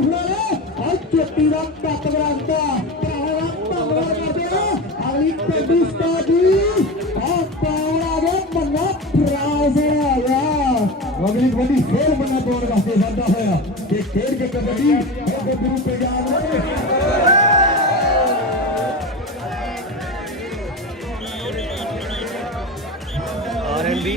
ਕਿੰਨੇ ਬਾਈ ਚੋਟੀ ਦਾ ਕੱਟ ਬਰਾਂਦਾ ਭਰਾਵਾ ਧੰਨਵਾਦ ਕਰਦੇ ਅਗਲੀ ਕਬੱਡੀ ਸਟਾਰ ਦੀ ਆ ਪਾਵੜਾ ਦੇ ਮੰਨਾ ਪ੍ਰਾਈਜ਼ ਆ ਅਗਲੀ ਕਬੱਡੀ ਫੇਰ ਮੰਨਾ ਪਾਉਣ ਵਾਸਤੇ ਵਾਧਾ ਹੋਇਆ ਤੇ ਖੇਡ ਕੇ ਕਬੱਡੀ ਉਹ ਗੁਰੂ ਪੰਜਾਬ ਨੇ ਆਰਐਨਬੀ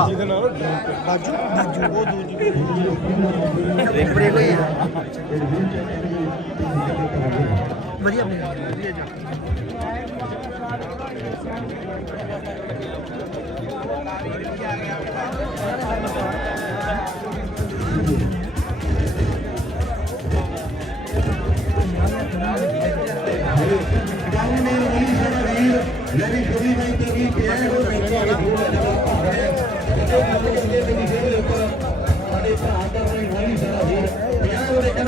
ਡਰਿੰਕ ਕਰਾਈਏ ਦੂਜਾ ਬਾਜੂ ਬਾਜੂ ਉਹ ਦੂਜੀ ਡਰਿੰਕ ਬ੍ਰੇਕ ਹੋਈ ਹੈ ਵਧੀਆ ਵਧੀਆ ਜੀ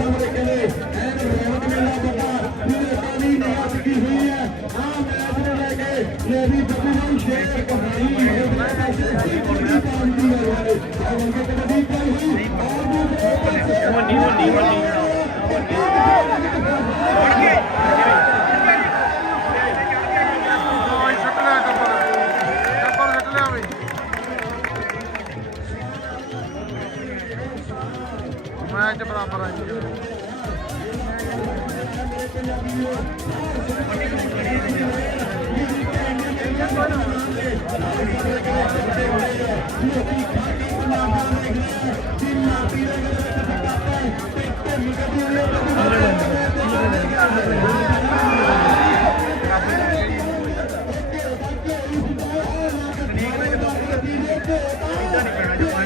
ਸਾਹਮਣੇ ਕਹਿੰਦੇ ਐਨ ਰੌਣਕ ਮੇਲਾ ਵੱਡਾ ਮੇਰੇ ਕਾਲੀ ਨਿਗਾਹ ਟਿਕੀ ਹੋਈ ਹੈ ਆ ਮੈਚ ਨੂੰ ਲੈ ਕੇ ਮੇਰੀ ਬੱਬੂ ਨੂੰ ਸ਼ੇਰ ਕਹਾਣੀ ਹੈ ਪਾਸੇ ਕੁੜੀ ਪਾਉਂਦੀ ਹੈ ਵਾਲੇ ਆਵਾਂ ਕੇ ਕਬੱਡੀ ਪਾਈ ਹੋਈ ਔਰ ਦੂਸਰੇ ਪਾਸੇ ਵੱਡੀ ਵੱਡੀ ਵੱਡੀ ਮੈਚ ਬਰਾਬਰ ਆ ਜੀ। ਨਹੀਂ ਪੈਣਾ ਜੀ।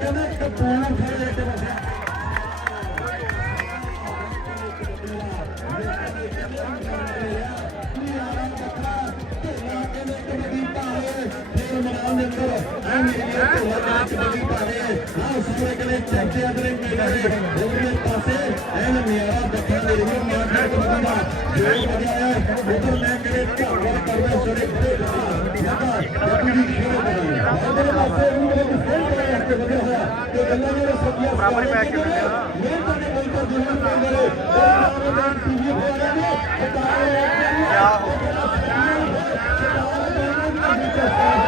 ਕਹਿੰਦੇ ਕਪੂਰ ਫਿਰ ਇੱਕ ਵਸਿਆ Thank you. ਬਰਾਬਰ ਹੀ ਪੈਕ ਕਰਦੇ ਆ ਨਹੀਂ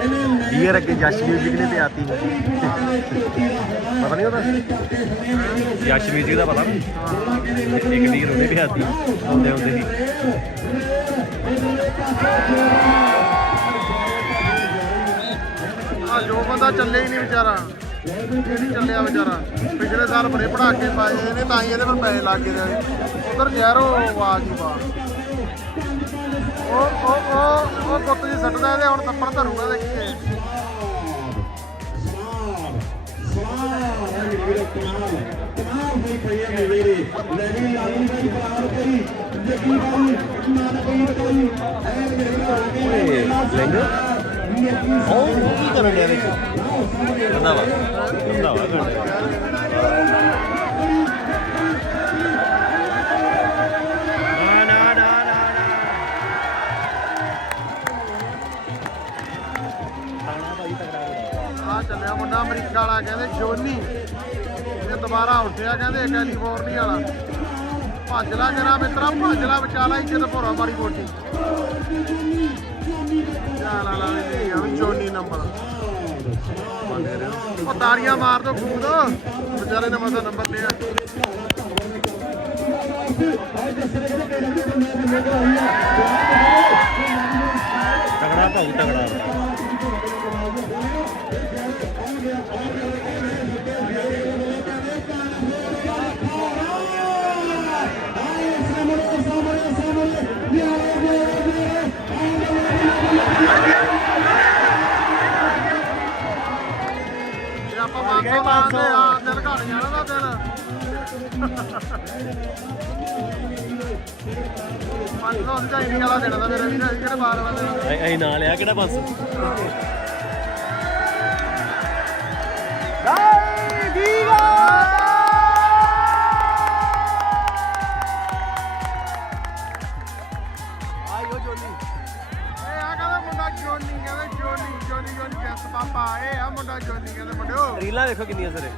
ਡੀਅਰ ਅੱਗੇ ਜਸ਼ ਮਿਊਜ਼ਿਕ ਨੇ ਤੇ ਆਤੀ ਪਤਾ ਨਹੀਂ ਉਹਦਾ? ਜਸ਼ ਮਿਊਜ਼ਿਕ ਦਾ ਪਤਾ ਨਹੀਂ? ਇੱਕ ਡੀਅਰ ਉਹਨੇ ਵੀ ਆਤੀ ਆਉਂਦੇ ਆਉਂਦੇ ਹੀ। ਆ ਜੋ ਬੰਦਾ ਚੱਲੇ ਹੀ ਨਹੀਂ ਵਿਚਾਰਾ। ਨਹੀਂ ਚੱਲਿਆ ਵਿਚਾਰਾ। ਪਿਛਲੇ ਸਾਲ ਬੜੇ ਪੜਾਕੇ ਪਾਏ ਇਹਨੇ ਤਾਂ ਹੀ ਇਹਦੇ ਪਰ ਪੈਸੇ ਲੱਗ ਗਏ ਦੇ ਉਧਰ ਜ਼ਹਿਰੋ ਆ ਗਈ ਬਾ ਉਹ ਉਹ ਉਹ ਉਹ ਪੁੱਤ ਜੀ ਸੱਟਦਾ ਇਹਦੇ, ਹੁਣ ਥੱਪੜ ਧਰੂਗਾ ਦੇਖੀਏ ਉਹ ਕੀ ਕਰਨ ਡਿਆ ਵਿੱਚ ਕਹਿੰਦਾ ਵਾ ਕਰਨ ਆ ਚੱਲਿਆ ਮੁੰਡਾ ਅਮਰੀਕਾ ਵਾਲਾ, ਕਹਿੰਦੇ ਜੋਨੀ। ਇਹ ਦੁਬਾਰਾ ਉੱਠਿਆ, ਕਹਿੰਦੇ ਕੈਲੀਫੋਰਨੀਆ ਵਾਲਾ। ਭੱਜ ਲਾ ਜਰਾ ਮਿੱਤਰਾ, ਭੱਜ ਲਾ ਵਿਚਾਲਾ ਇੱਜ਼ਤ ਭੋਰਾ ਮਾਰੀ ਮੋਟੀ। ਲਾ ਲਾ ਲਾ ਵੀ ਆ ਵੀ ਜੋਨੀ ਨੰਬਰ। ਉਹ ਤਾਰੀਆਂ ਮਾਰ ਦੋ ਖੂਦ। ਵਿਚਾਰੇ ਨੇ ਮਸਾ ਨੰਬਰ ਲਿਆ। ਤਗੜਾ ਭਾਈ, ਤਗੜਾ। ਆਪਾਂ ਵਾਪਸ ਆਉਂਦੇ ਆ ਦਿਲ ਘੜ ਜਾਣਾ ਨਾ ਦਿਲ ਪੰਜ ਸੌ ਚਾਹੀਦੀ ਵਾਲਾ ਦੇਣਾ ਤਾਂ ਮੇਰੇ ਵੀ ਜਿਹੜੇ ਬਾਰ ਵਾਲਾ ਦੇਣਾ ਐ ਨਾਲ ਆ ਕਿਹੜਾ ਬੱਸ 500 ਇਹ ਆ ਕਹਿੰਦਾ ਮੁੰਡਾ ਜੋਨੀ ਕਹਿੰਦੇ ਜੋਨੀ ਜੋਨੀ ਜੋਨੀ ਜੱਸ ਪਾਪਾ ਇਹ ਆ ਮੁੰਡਾ ਜੋਨੀ ਕਹਿੰਦੇ ਮੁੰਡਿਓ ਰੀਲਾਂ ਵੇਖੋ ਕਿੰਨੀਆਂ ਸਰੇ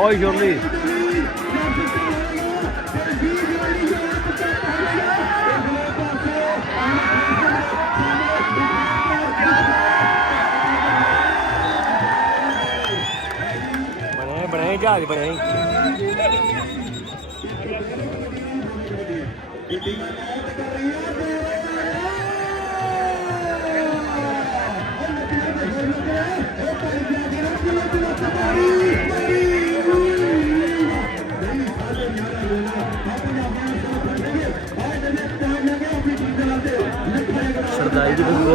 Oy Jordi. ਬਣਾਏ ਬਣਾਏ ਜਹਾਜ਼ ਬਣਾਏ ਗੱਡੀ ਕਰ ਰਹੀ ਹੈ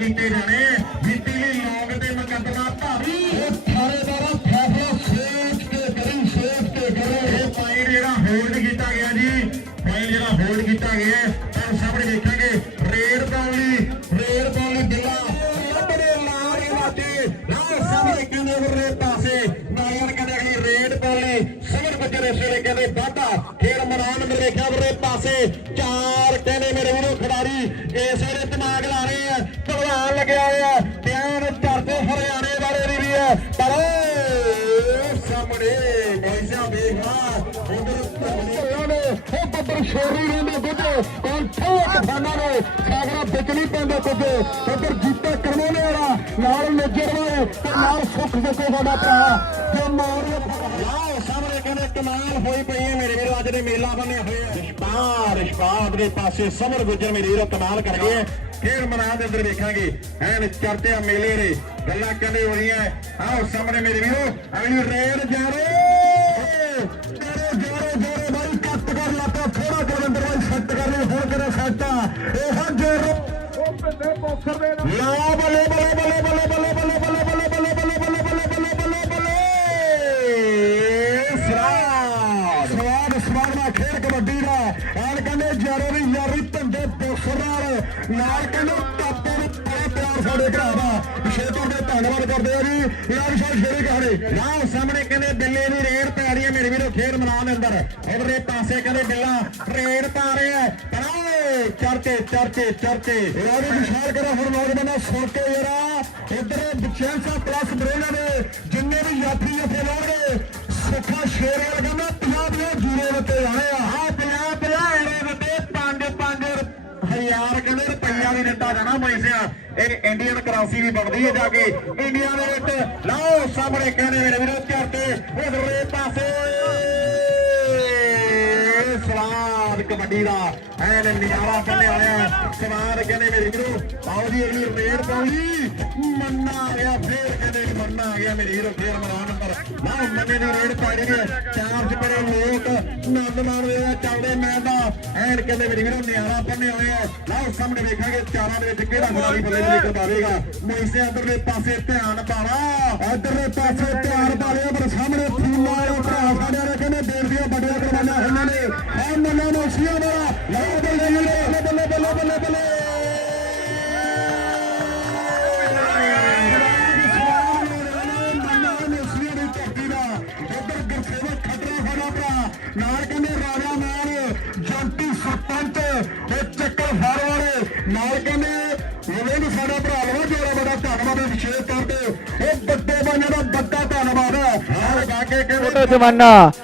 দিতে জানে ਭਗਵਾਨ ਲੱਗਿਆ ਹੋਇਆ ਧਿਆਨ ਧਰਦੇ ਹਰਿਆਣੇ ਵਾਲੇ ਦੀ ਵੀ ਹੈ। ਪਰ ਉਹ ਸਾਹਮਣੇ ਮੋਇਜ਼ਾ ਵੇਖਾ ਉਧਰ ਧਰਨੇ ਨੇ ਉਹ ਬੱਬਰ ਸ਼ੋਰੀ ਰਹਿੰਦਾ ਦੁੱਧ ਕੌਣ ਠੋਕ ਫਾਨਾ ਨੂੰ? ਸਾਗਰਾ ਵਿੱਚ ਨਹੀਂ ਪੈਂਦਾ ਦੁੱਧ ਉਧਰ ਜੀਤਾ ਕਰਮੋਨੇ ਵਾਲਾ ਨਾਲ ਮੇਜਰ ਵਾਲੇ ਤੇ ਨਾਲ ਸੁੱਖ ਸੁੱਖੋ ਸਾਡਾ ਭਰਾ ਤੇ ਮਾਰਿਆ ਲਾਓ ਸਾਹਮਣੇ ਕਹਿੰਦੇ ਕਮਾਲ ਹੋਈ ਪਈ ਹੈ ਮੇਰੇ ਵੀਰੋ, ਅੱਜ ਦੇ ਮੇਲਾ ਬੰਨੇ ਹੋਏ ਆ ਰਿਸ਼ਪਾ ਰਿਸ਼ਪਾ ਦੇ ਪਾਸੇ ਸਮਰ ਗੁੱਜਰ ਮੇਰੇ ਵੀਰੋ, ਕਮਾਲ ਕਰ ਗਏ ਖੇਡ ਮੈਦਾਨ ਦੇ ਅੰਦਰ ਵੇਖਾਂਗੇ। ਐਨ ਚਰਤੇ ਆ ਮੇਲੇ ਨੇ ਗੱਲਾਂ ਕਹਿੰਦੇ ਹੋ ਰਹੀਆਂ ਆਓ ਸਾਹਮਣੇ ਮੇਰੇ ਵੀਰੋ ਅਗਲੀ ਰੇਡ ਜਾ ਰਹੇ ਜੋਰੇ ਜੋਰੇ ਬਾਈ ਕੱਟ ਕਰ ਲੱਗਾ ਥੋੜਾ ਜਿਹਾ ਅੰਦਰ ਬਾਈ ਸੈੱਟ ਕਰ ਲਈ। ਹੁਣ ਕਿਹੜਾ ਸੈੱਟ ਇਹ ਜੋਰ। ਲਾ ਬੱਲੇ ਬੱਲੇ ਬੱਲੇ ਬੱਲੇ ਬੱਲੇ। ਨਾਲ ਕਹਿੰਦੇ ਕਾਪੇ ਨੂੰ ਬੜਾ ਪਿਆਰ ਸਾਡੇ ਭਰਾ ਦਾ ਵਿਸ਼ੇਸ਼ ਤੌਰ ਤੇ ਧੰਨਵਾਦ ਕਰਦੇ ਆ ਜੀ। ਯਾਰ ਸਾਹਿਬ ਸ਼ੇਰੇ ਕਹਾਣੇ। ਨਾ ਸਾਹਮਣੇ ਕਹਿੰਦੇ ਬਿੱਲੇ ਦੀ ਰੇਡ ਪੈ ਰਹੀ ਹੈ ਮੇਰੇ ਵੀਰੋ ਖੇਡ ਮੈਦਾਨ ਦੇ ਅੰਦਰ। ਉਧਰਲੇ ਪਾਸੇ ਕਹਿੰਦੇ ਬਿੱਲਾ ਰੇਡ ਪਾ ਰਿਹਾ ਪਰਾਏ ਚਰਚੇ ਚਰਚੇ ਚਰਚੇ। ਰਾਜੇ ਵਿਸ਼ਾਲ ਕਰੋ ਹੁਣ ਨੌਜਵਾਨਾਂ ਸੁਣ ਕੇ ਜਰਾ ਇਧਰ ਬਚੈਂਸਾ ਪਲੱਸ ਬਰੇਨਾ ਦੇ ਜਿੰਨੇ ਵੀ ਯਾਤਰੀ ਇੱਥੇ ਲਾਉਣਗੇ ਸੁੱਖਾ ਸ਼ੇਰ ਵਾਲਾ ਕਹਿੰਦਾ ਪੰਜਾਬ ਦੇ ਜੂਰੇ ਦਿੱਤੇ ਜਾਣੇ ਆ। ਹਜ਼ਾਰ ਕਹਿੰਦੇ ਰੁਪਈਆ ਵੀ ਦਿੱਤਾ ਜਾਣਾ ਪੈਸਿਆ ਇਹ ਇੰਡੀਅਨ ਕਰੰਸੀ ਵੀ ਬਣਦੀ ਹੈ ਜਾ ਕੇ। ਇੰਡੀਆ ਦੇ ਵਿੱਚ ਲਓ, ਸਾਹਮਣੇ ਕਹਿੰਦੇ ਮੇਰੇ ਵੀਰੋ ਝਰਤੇ ਉਧਰਲੇ ਪਾਸੇ। ਕਬੱਡੀ ਦਾ। ਐਨ ਨਿਆਰਾ ਬੰਨੇ ਆਇਆ। ਸਵਾਰ ਕਹਿੰਦੇ ਮੇਰੇ ਵੀਰੋ, ਆਓ ਜੀ ਅਗਲੀ ਰੇਡ ਪਾਉਣੀ। ਮੰਨਾ ਆ ਗਿਆ, ਫੇਰ ਕਹਿੰਦੇ ਮੰਨਾ ਆ ਗਿਆ ਮੇਰੇ ਵੀਰੋ, ਫੇਰ ਮਰਾਨ ਨੰਬਰ ਨਾ ਮੰਨੇ ਦੀ ਰੇਡ ਪਾ ਰਹੀ ਹੈ। ਚਾਰ ਚਪੜੇ ਲੋਕ, ਨੰਦ ਮਾਣਦੇ ਆ ਚੱਲਦੇ ਮੈਂ ਦਾ। ਐਨ ਕਹਿੰਦੇ ਮੇਰੇ ਵੀਰੋ ਨਿਆਰਾ ਬੰਨੇ ਹੋਏ ਆ ਲਓ ਸਾਹਮਣੇ ਵੇਖਾਂਗੇ ਚਾਰਾਂ ਦੇ ਵਿੱਚ ਕਿਹੜਾ ਖਿਡਾਰੀ ਬੱਲੇ ਬੱਲੇ ਕਰਵਾਵੇਗਾ। ਮੋਇਸੇ ਅੰਦਰਲੇ ਪਾਸੇ ਧਿਆਨ ਪਾਣਾ ਅੰਦਰਲੇ ਪਾਸੇ ਧਿਆਨ ਪਾਲਿਆ ਪਰ ਸਾਹਮਣੇ ਫੂਲਾ ਆ ਭਰਾ ਸਾਡੇ ਨੇ ਕਹਿੰਦੇ ਦੇਰ ਦੀਆਂ ਵੱਡੀਆਂ ਕਰਵਾਈਆਂ ਇਹਨਾਂ ਨੇ ਐ ਮੰਨਾ ਮੋਸੀਆ ਦਾ ਲਓ ਬੱਲੇ ਬੱਲੇ ਬੱਲੇ ਬੱਲੇ ਬੱਲੇ ਬੱਲੇ ਨਾਲ ਕਹਿੰਦੇ ਰਾਜਾ ਨਾਲ ਜੰਟੀ ਸਰਪੰਚ ਉਹ ਚੱਕਰ ਫਾਰਵਰਡ ਨਾਲ ਕਹਿੰਦੇ ਉਹਨੇ ਨੂੰ ਸਾਡਾ ਭਰਾ ਲਵਾ ਜਿਹੜਾ ਬੜਾ ਧੰਨਵਾਦ ਹੈ ਵਿਸ਼ੇਸ਼ ਤੌਰ ਤੇ ਉਹ ਵੱਡੇ ਬੰਦੇ ਦਾ ਵੱਡਾ ਧੰਨਵਾਦ ਹੈ ਹਾਰ ਗਾ ਕੇ ਕਹਿੰਦੇ ਫੋਟੋ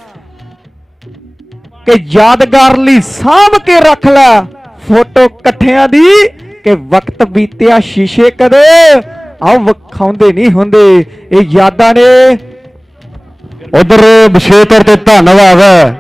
ਕਿ ਯਾਦਗਾਰ ਲਈ ਸਾਂਭ ਕੇ ਰੱਖ ਲੈ। ਫੋਟੋ ਇਕੱਠਿਆਂ ਦੀ ਕਿ ਵਕਤ ਬੀਤਿਆ ਸ਼ੀਸ਼ੇ ਕਦੇ ਆ ਵਿਖਾਉਂਦੇ ਨਹੀਂ ਹੁੰਦੇ। ਇਹ ਯਾਦਾਂ ਨੇ। ਉਧਰ ਵਿਸ਼ੇਸ਼ ਤੌਰ ਤੇ ਧੰਨਵਾਦ ਹੈ।